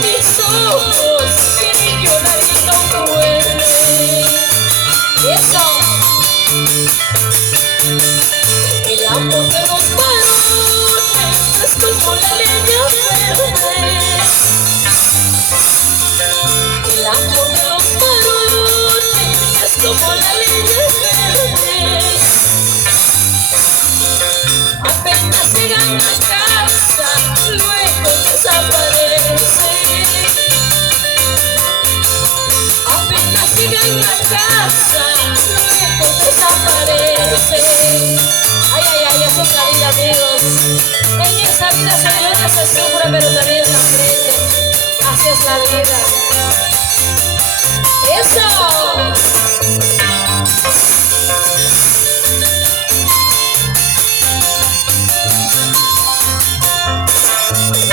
mis ojos quieren llorar y no pueden. Eso. El amor de los varones es como la leña verde. El amor de los varones es como la leña verde. Apenas llegan a casa, luego desaparecen. Apenas llegan a casa, luego desaparecen. Ay, ay, ay, esa es la vida, amigos. En esta vida se sufre, pero también se aprende. Así es la vida. ¡Eso!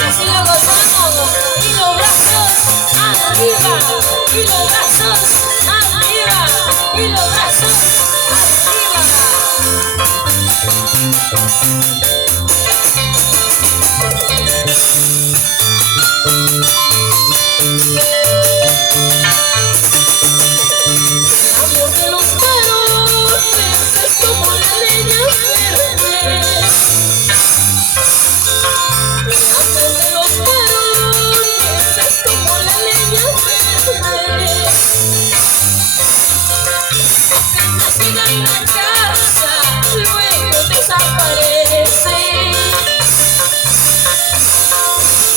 Así lo gozamos. Y los brazos arriba. Y los brazos arriba. Y los brazos arriba. El amor de los varones es como la leña verde. El amor de los varones es como la leña verde. Apenas llegan a casa, luego desaparecen.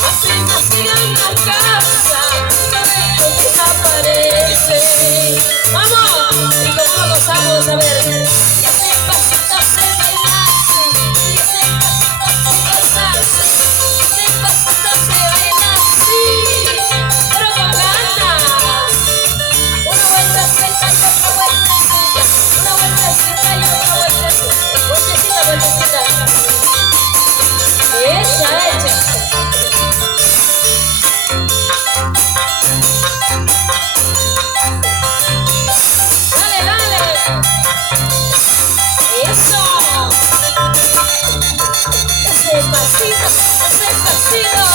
Apenas llegan a casa, luego desaparecen. ¡Vamos! Y como lo gozamos, a ver. Y hacen pasitos de bailarse, y hacen pasitos de gozarse, y hacen pasitos de bailarse, pero con ganas. Una vueltecita y otra vueltecita, una vueltecita y otra vueltecita, vueltecita, vueltecita. Echa, echa. Dale, dale. Eso. Ese pasito, ese pasito.